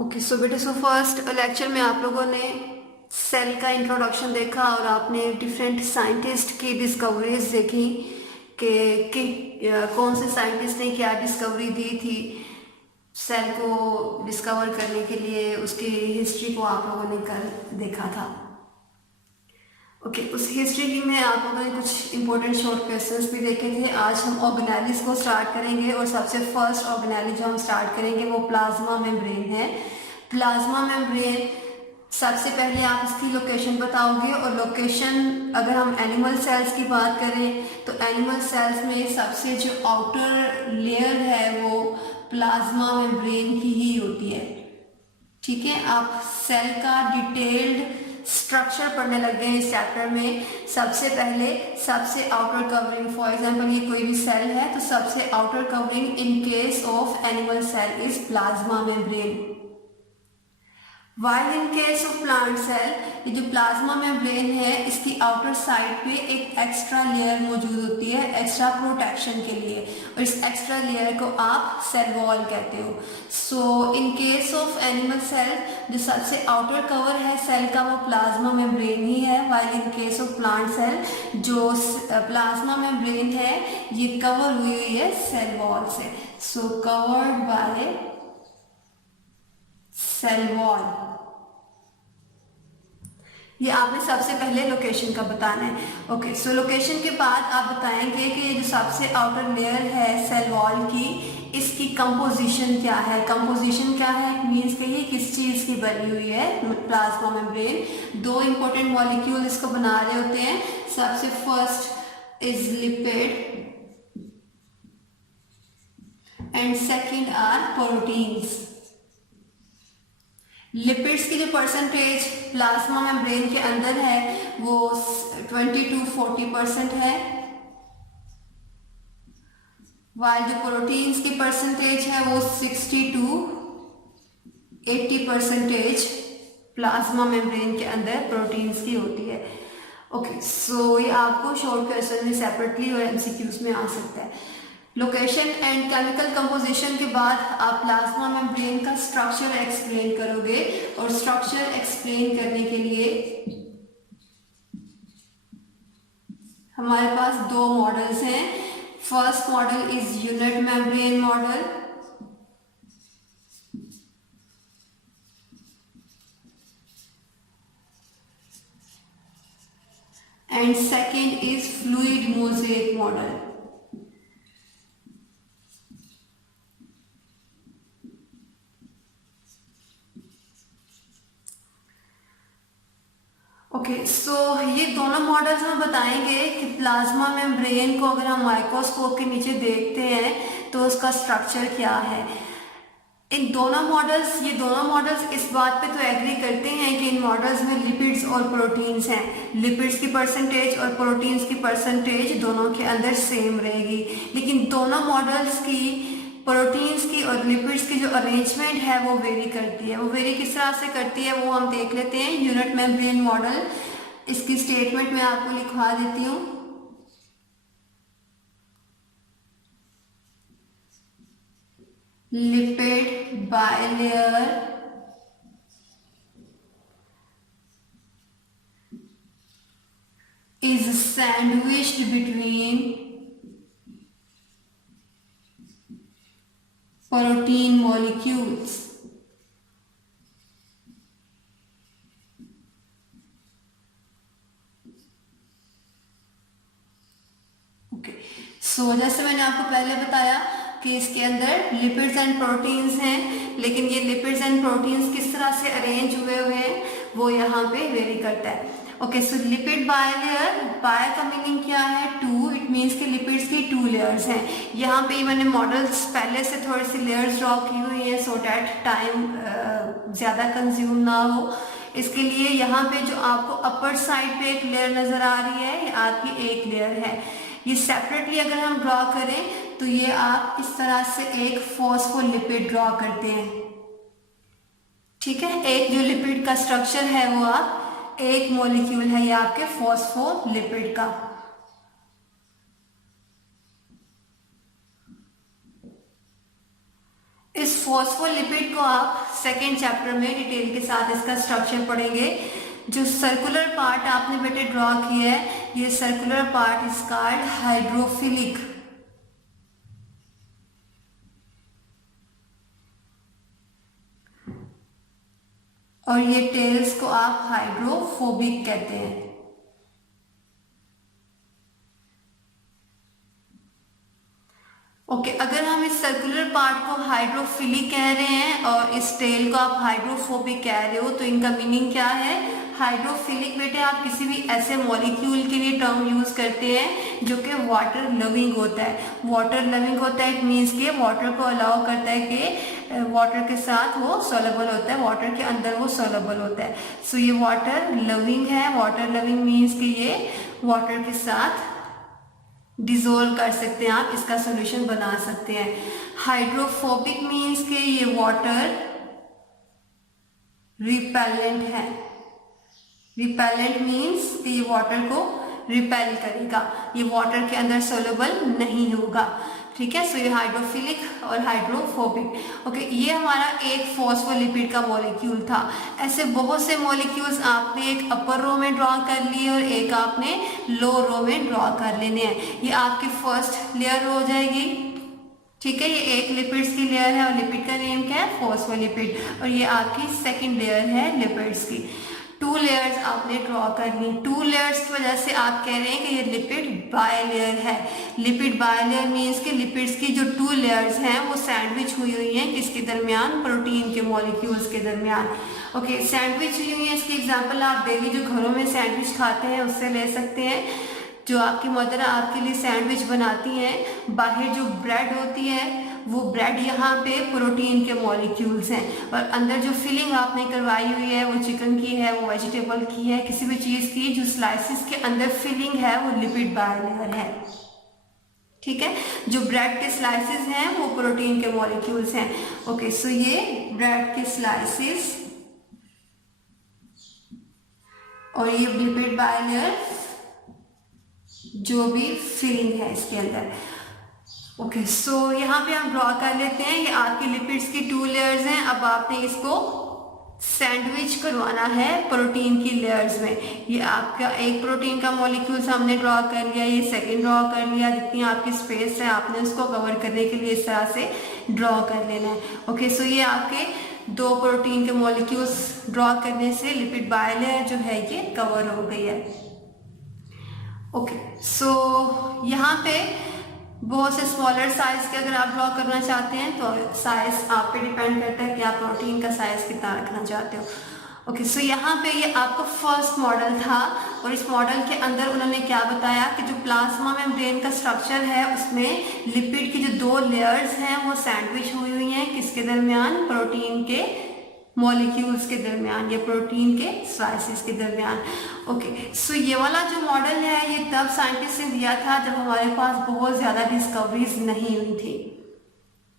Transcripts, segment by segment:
Okay so बेटे, so first lecture में आप लोगों ने सेल का इंट्रोडक्शन देखा और आपने डिफरेंट साइंटिस्ट की डिस्कवरीज देखी कि कौन से साइंटिस्ट ने क्या डिस्कवरी दी थी सेल को डिस्कवर करने के लिए। उसकी हिस्ट्री को आप लोगों ने कल देखा था। ओके उस हिस्ट्री में आप लोगों ने कुछ इंपॉर्टेंट शॉर्ट क्वेश्चंस भी देखे थे। आज हम ऑर्गेनेलिस को स्टार्ट करेंगे और सबसे फर्स्ट ऑर्गेनेलिस जो हम स्टार्ट करेंगे वो प्लाज्मा मेम्ब्रेन है। प्लाज्मा मेम्ब्रेन सबसे पहले आप इसकी लोकेशन बताओगे, और लोकेशन अगर हम एनिमल सेल्स की बात करें तो एनिमल सेल्स में सबसे जो आउटर लेयर है वो प्लाज्मा मेम्ब्रेन की ही होती है। ठीक है, आप सेल का डिटेल्ड स्ट्रक्चर पढ़ने लग गए इस चैप्टर में। सबसे पहले सबसे आउटर कवरिंग, फॉर एग्जांपल ये कोई भी सेल है तो सबसे outer covering in case of animal cell is plasma membrane. While in case of plant cell, ये जो प्लाज्मा मेम्ब्रेन है इसकी आउटर साइड पे एक एक्स्ट्रा लेयर मौजूद होती है एक्स्ट्रा प्रोटेक्शन के लिए, और इस एक्स्ट्रा लेयर को आप सेल वॉल कहते हो। So in case of animal cell जो सबसे आउटर कवर है सेल का वो प्लाज्मा मेम्ब्रेन ही है। While in case of plant cell जो प्लाज्मा मेम्ब्रेन है ये कवर हुई हुई है सेल वॉल से। So covered by cell wall. ये आपने सबसे पहले लोकेशन का बताना है। ओके सो लोकेशन के बाद आप बताएंगे कि ये जो सबसे आउटर लेयर है सेल वॉल की इसकी कंपोजिशन क्या है। कंपोजिशन क्या है, मीन्स कि ये किस चीज की बनी हुई है। प्लाज्मा मेम्ब्रेन दो इंपॉर्टेंट मॉलिक्यूल इसको बना रहे होते हैं। सबसे first is lipid and second are proteins. Lipids की जो परसेंटेज प्लाज्मा मेम्ब्रेन के अंदर है वो 20 to 40% है, वाइल जो प्रोटीन्स की परसेंटेज है वो 60 to 80% प्लाज्मा मेम्ब्रेन के अंदर प्रोटीन्स की होती है। ओके सो ये आपको शॉर्ट क्वेश्चन में सेपरेटली और एमसीक्यूज में आ सकता है। लोकेशन एंड केमिकल कंपोजिशन के बाद आप प्लाज्मा मेम्ब्रेन का स्ट्रक्चर एक्सप्लेन करोगे, और स्ट्रक्चर एक्सप्लेन करने के लिए हमारे पास दो मॉडल्स हैं। First model is unit membrane model and second is fluid mosaic model. Okay so ये दोनों मॉडल्स हम बताएंगे कि प्लाज्मा मेम्ब्रेन को अगर हम माइक्रोस्कोप के नीचे देखते हैं तो उसका स्ट्रक्चर क्या है। ये दोनों मॉडल्स इस बात पे तो एग्री करते हैं कि इन मॉडल्स में लिपिड्स और प्रोटीन्स हैं। लिपिड्स की परसेंटेज और प्रोटीन्स की परसेंटेज दोनों के अंदर सेम रहेगी, लेकिन दोनों मॉडल्स की प्रोटीन्स की और लिपिड्स की जो अरेंजमेंट है वो वेरी करती है। वो वेरी किस तरह से करती है वो हम देख लेते हैं। यूनिट मेम्ब्रेन मॉडल, इसकी स्टेटमेंट मैं आपको लिखवा देती हूँ। Lipid bilayer is sandwiched between protein molecules. Okay so जैसे मैंने आपको पहले बताया कि इसके अंदर लिपिड्स एंड प्रोटीन्स हैं, लेकिन ये लिपिड्स एंड प्रोटीन्स किस तरह से अरेंज हुए हैं वो यहाँ पे वेरी करता है। Okay so lipid bilayer, bi का मीनिंग क्या है, टू, इट मीन्स कि लिपिड्स की टू लेयर्स हैं। यहाँ पे मैंने मॉडल्स पहले से थोड़ी सी लेयर्स ड्रॉ की हुई है सो डैट टाइम ज़्यादा कंज्यूम ना हो। इसके लिए यहाँ पे जो आपको अपर साइड पे एक लेयर नज़र आ रही है ये आपकी एक लेयर है। ये सेपरेटली अगर हम ड्रॉ करें तो ये आप इस तरह से एक फॉस्फोलिपिड ड्रॉ करते हैं। ठीक है, एक जो लिपिड का स्ट्रक्चर है वो आप एक मॉलिक्यूल है ये आपके फॉस्फोलिपिड का। इस फॉस्फोलिपिड को आप सेकेंड चैप्टर में डिटेल के साथ इसका स्ट्रक्चर पढ़ेंगे। जो सर्कुलर पार्ट आपने बेटे ड्रॉ किया है, ये circular part is called hydrophilic, और ये टेल्स को आप हाइड्रोफोबिक कहते हैं। ओके, अगर हम इस सर्कुलर पार्ट को हाइड्रोफिलिक कह रहे हैं और इस टेल को आप हाइड्रोफोबिक कह रहे हो, तो इनका मीनिंग क्या है? हाइड्रोफिलिक बेटे आप किसी भी ऐसे मॉलिक्यूल के लिए टर्म यूज करते हैं जो कि वाटर लविंग होता है। वाटर लविंग होता है, इट मीन्स कि वाटर को अलाउ करता है कि वाटर के साथ वो सोलेबल होता है, वाटर के अंदर वो सोलेबल होता है। सो ये वाटर लविंग है। वाटर लविंग मीन्स कि ये वाटर के साथ डिजोल्व कर सकते हैं, आप इसका सोल्यूशन बना सकते हैं। हाइड्रोफोबिक मीन्स कि ये वाटर रिपेलेंट है। रिपेलेंट मीन्स कि ये वाटर को रिपेल करेगा, ये वाटर के अंदर सोल्यूबल नहीं होगा। ठीक है, सो ये हाइड्रोफिलिक और हाइड्रोफोबिक। ओके, ये हमारा एक फॉस्फोलिपिड का मॉलिक्यूल था। ऐसे बहुत से मॉलिक्यूल्स आपने एक अपर रो में ड्रॉ कर लिए और एक आपने लोअर रो में ड्रॉ कर लेने हैं। ये आपकी फर्स्ट लेयर हो जाएगी। ठीक है, ये एक लिपिड्स की लेयर है और लिपिड का नेम क्या है? फॉस्फोलिपिड। और ये आपकी सेकेंड लेयर है लिपिड्स की। 2 लेयर्स आपने ड्रॉ करनी। 2 लेयर्स की वजह से आप कह रहे हैं कि ये लिपिड बायलेयर है। लिपिड बायलेयर मीन्स कि लिपिड्स की जो 2 लेयर्स हैं वो सैंडविच हुई हुई हैं किसके दरमियान? प्रोटीन के मॉलिक्यूल्स के दरमियान। ओके, सैंडविच हुई हुई है, इसकी एग्जांपल आप डेली जो घरों में सैंडविच खाते हैं उससे ले सकते हैं। जो आपकी मदर आपके लिए सैंडविच बनाती हैं, बाहर जो ब्रेड होती है वो ब्रेड यहाँ पे प्रोटीन के मॉलिक्यूल्स हैं, और अंदर जो फिलिंग आपने करवाई हुई है वो चिकन की है, वो वेजिटेबल की है, किसी भी चीज़ की जो स्लाइसिस के अंदर फिलिंग है वो लिपिड बायलेयर है। ठीक है, जो ब्रेड के स्लाइसिस हैं वो प्रोटीन के मॉलिक्यूल्स हैं। ओके, सो ये ब्रेड के स्लाइसिस और ये लिपिड बायलेयर जो भी फिलिंग है इसके अंदर। ओके, सो यहाँ पे हम ड्रॉ कर लेते हैं। ये आपकी लिपिड्स की 2 लेयर्स हैं। अब आपने इसको सैंडविच करवाना है प्रोटीन की लेयर्स में। ये आपका एक प्रोटीन का मॉलिक्यूल हमने ड्रॉ कर लिया, ये सेकंड ड्रॉ कर लिया। जितनी आपकी स्पेस है आपने उसको कवर करने के लिए इस तरह से ड्रॉ कर लेना है। ओके, सो ये आपके 2 प्रोटीन के मॉलिक्यूल्स ड्रॉ करने से लिपिड बायलेयर जो है ये कवर हो गई है। ओके, सो यहाँ पे बहुत से स्मॉलर साइज के अगर आप ड्रॉ करना चाहते हैं तो साइज आप पे डिपेंड करता है कि आप प्रोटीन का साइज कितना रखना चाहते हो। ओके, सो यहाँ पे ये आपका फर्स्ट मॉडल था, और इस मॉडल के अंदर उन्होंने क्या बताया कि जो प्लाज्मा मेम्ब्रेन का स्ट्रक्चर है उसमें लिपिड की जो 2 लेयर्स हैं वो सैंडविच हुई हुई हैं किसके दरमियान? प्रोटीन के मॉलिक्यूल्स के दरमियान या प्रोटीन के स्लाइसिस के दरमियान। ओके, सो ये वाला जो मॉडल है ये तब साइंटिस्ट ने दिया था जब हमारे पास बहुत ज़्यादा डिस्कवरीज नहीं हुई थी।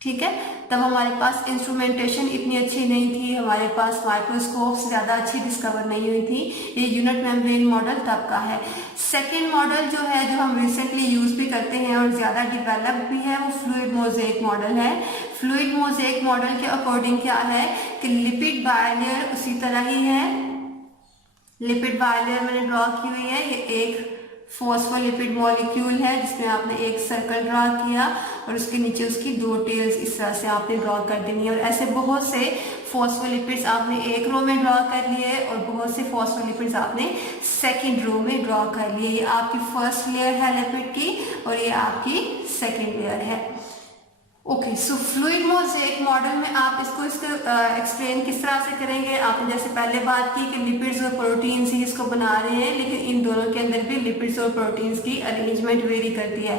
ठीक है, तब हमारे पास इंस्ट्रूमेंटेशन इतनी अच्छी नहीं थी, हमारे पास माइक्रोस्कोप्स ज़्यादा अच्छी डिस्कवर नहीं हुई थी। ये यूनिट मेम्ब्रेन मॉडल तब का है। सेकेंड मॉडल जो है जो हम रिसेंटली यूज भी करते हैं और ज़्यादा डिवेलप भी है वो फ्लूइड मोज़ेक मॉडल है। फ्लूइड मोज़ेक मॉडल के अकॉर्डिंग क्या है कि लिपिड बायलेयर उसी तरह ही है। लिपिड बायलेयर मैंने ड्रॉ की हुई है, ये एक फॉस्फोलिपिड मॉलिक्यूल है जिसमें आपने एक सर्कल ड्रॉ किया और उसके नीचे उसकी 2 टेल्स इस तरह से आपने ड्रॉ कर देनी है। और ऐसे बहुत से फॉस्फोलिपिड्स आपने एक रो में ड्रॉ कर लिए और बहुत से फॉस्फोलिपिड्स आपने सेकंड रो में ड्रॉ कर लिए। ये आपकी फर्स्ट लेयर है लिपिड की और ये आपकी सेकंड लेयर है। ओके, सो फ्लूइड मोज़ेक मॉडल में आप इसको एक्सप्लेन किस तरह से करेंगे? आपने जैसे पहले बात की कि लिपिड्स और प्रोटीन्स ही इसको बना रहे हैं, लेकिन इन दोनों के अंदर भी लिपिड्स और प्रोटीन्स की अरेंजमेंट वेरी करती है।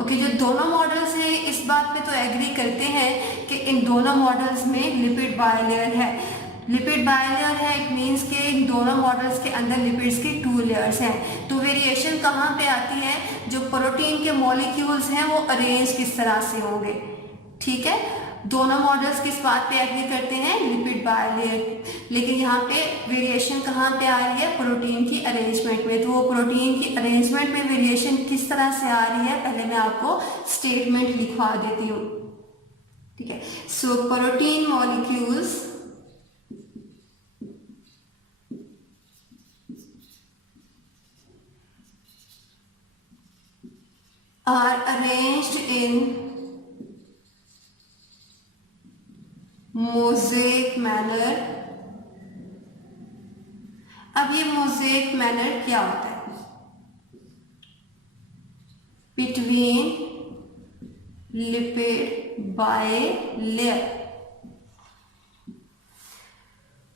ओके, जो दोनों मॉडल्स हैं इस बात पे तो एग्री करते हैं कि इन दोनों मॉडल्स में लिपिड बायलेयर है। लिपिड बायलेयर है, इट मीन्स के इन दोनों मॉडल्स के अंदर लिपिड्स की 2 लेयर्स हैं। तो वेरिएशन कहाँ पे आती है? जो प्रोटीन के मॉलिक्यूल्स हैं वो अरेंज किस तरह से होंगे। ठीक है, दोनों मॉडल्स किस बात पे एग्री करते हैं? Lipid bilayer. लेकिन यहाँ पे वेरिएशन कहाँ पे आ रही है? प्रोटीन की अरेंजमेंट में। तो वो प्रोटीन की अरेंजमेंट में वेरिएशन किस तरह से आ रही है पहले मैं आपको स्टेटमेंट लिखवा देती हूँ। ठीक है, So protein molecules are arranged in mosaic manner. अब ये मोज़ेक मैनर क्या होता है? Between lipid bilayer.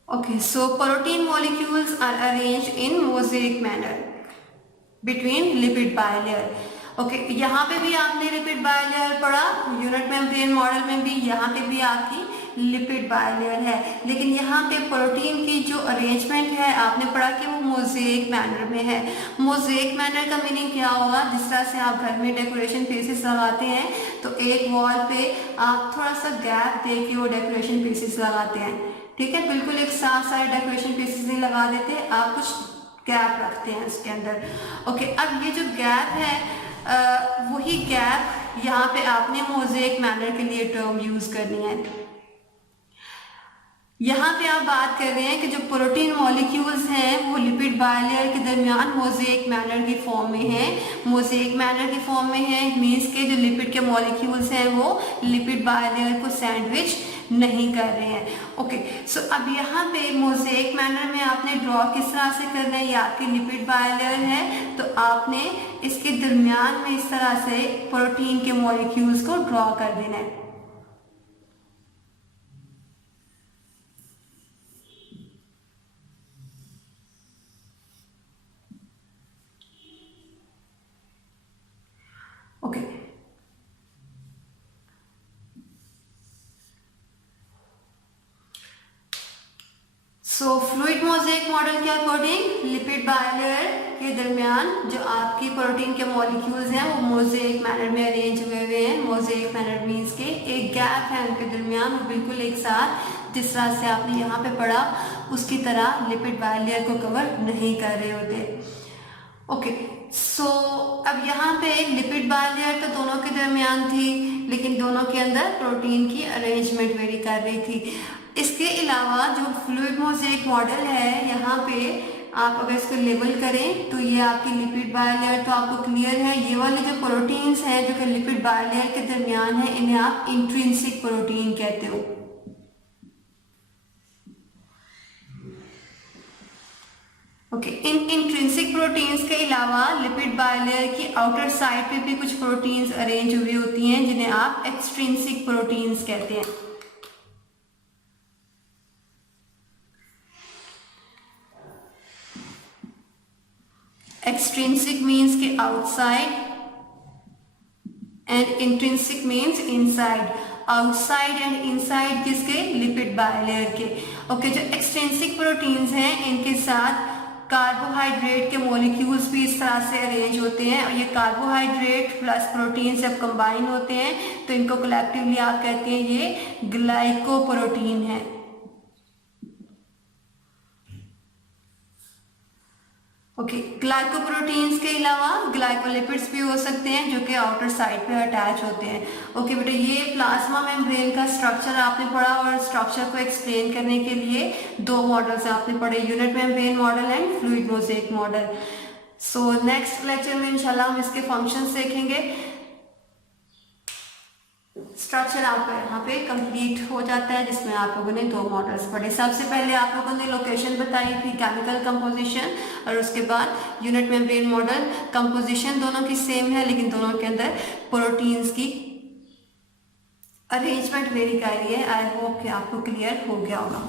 Okay, so protein molecules are arranged in mosaic manner between lipid bilayer. Okay यहाँ पे भी आपने लिपिड बायलेयर पढ़ा, यूनिट मेम्ब्रेन मॉडल में भी यहाँ पे भी आपकी लिपिड बायलेयर है, लेकिन यहाँ पे प्रोटीन की जो अरेंजमेंट है आपने पढ़ा कि वो मोज़ेक मैनर में है। मोज़ेक मैनर का मीनिंग क्या होगा? जिस तरह से आप घर में डेकोरेशन पीसेस लगाते हैं तो एक वॉल पे आप थोड़ा सा गैप दे के वो डेकोरेशन पीसेस लगाते हैं, ठीक है, बिल्कुल एक साथ सारे डेकोरेशन पीसेस नहीं लगा देते, आप कुछ गैप रखते हैं उसके अंदर। ओके, अब ये जो गैप है वही गैप यहाँ पे आपने मोज़ेक मैनर के लिए टर्म यूज करनी है। यहाँ पे आप बात कर रहे हैं कि जो प्रोटीन मॉलिक्यूल्स हैं वो लिपिड बायलेयर के दरमियान मोज़ेक मैनर की फॉर्म में है, मोज़ेक मैनर की फॉर्म में है, मीन्स के जो लिपिड के मॉलिक्यूल्स हैं वो लिपिड बायलेयर को सैंडविच नहीं कर रहे हैं। ओके, सो अब यहाँ पे मोज़ेक मैनर में आपने ड्रॉ किस तरह से करना है? ये आपकी लिपिड बायलेयर है तो आपने इसके दरमियान में इस तरह से प्रोटीन के मॉलिक्यूल्स को ड्रॉ कर देना है। ओके, सो फ्लूइड मोज़ेक मॉडल के अकॉर्डिंग लिपिड बायलेयर के दरमियान जो आपकी प्रोटीन के मॉलिक्यूल्स हैं वो मोज़ेक मैनर में अरेंज हुए हुए हैं। मोज़ेक मैनर मीन्स के एक गैप है उनके दरमियान, वो बिल्कुल एक साथ जिस तरह से आपने यहाँ पे पढ़ा उसकी तरह लिपिड बायलेयर को कवर नहीं कर रहे होते। ओके, सो अब यहाँ पे लिपिड बायलेयर तो दोनों के दरमियान थी, लेकिन दोनों के अंदर प्रोटीन की अरेंजमेंट वेरी कर रही थी। इसके अलावा जो फ्लूइड मोज़ेक मॉडल है, यहाँ पे आप अगर इसको लेबल करें तो ये आपकी लिपिड बायलेयर तो आपको क्लियर है। ये वाले जो प्रोटीन्स हैं जो कि लिपिड बायलेयर के दरमियान है, इन्हें आप इंट्रिंसिक प्रोटीन कहते हो। ओके, इन इंट्रिंसिक प्रोटीन्स के अलावा लिपिड बायलेयर की आउटर साइड पे भी कुछ प्रोटीन्स अरेंज हुई होती हैं जिन्हें आप एक्सट्रिंसिक प्रोटीन्स कहते हैं। एक्सट्रिंसिक मीन्स के outside and intrinsic means inside. Outside and inside किसके? लिपिड बायलेयर के। ओके, जो एक्सट्रिंसिक प्रोटीन्स हैं इनके साथ कार्बोहाइड्रेट के मॉलिक्यूल्स भी इस तरह से अरेंज होते हैं और ये कार्बोहाइड्रेट प्लस प्रोटीन जब कंबाइन होते हैं तो इनको कलेक्टिवली आप कहते हैं ये ग्लाइकोप्रोटीन है। ओके, ग्लाइकोप्रोटीन्स के अलावा ग्लाइकोलिपिड्स भी हो सकते हैं जो कि आउटर साइड पे अटैच होते हैं। ओके बेटा, ये प्लाज्मा मेम्ब्रेन का स्ट्रक्चर आपने पढ़ा और स्ट्रक्चर को एक्सप्लेन करने के लिए दो मॉडल्स आपने पढ़े, unit membrane model and fluid mosaic model. So next lecture में इंशाल्लाह हम इसके फंक्शंस देखेंगे। स्ट्रक्चर आपका यहाँ पे कंप्लीट हो जाता है जिसमें आप लोगों ने दो मॉडल्स पढ़े। सबसे पहले आप लोगों ने लोकेशन बताई थी केमिकल कंपोजिशन और उसके बाद यूनिट मेम्ब्रेन मॉडल। कंपोजिशन दोनों की सेम है लेकिन दोनों के अंदर प्रोटीन्स की अरेंजमेंट वेरी कर रही है। आई होप कि आपको क्लियर हो गया होगा।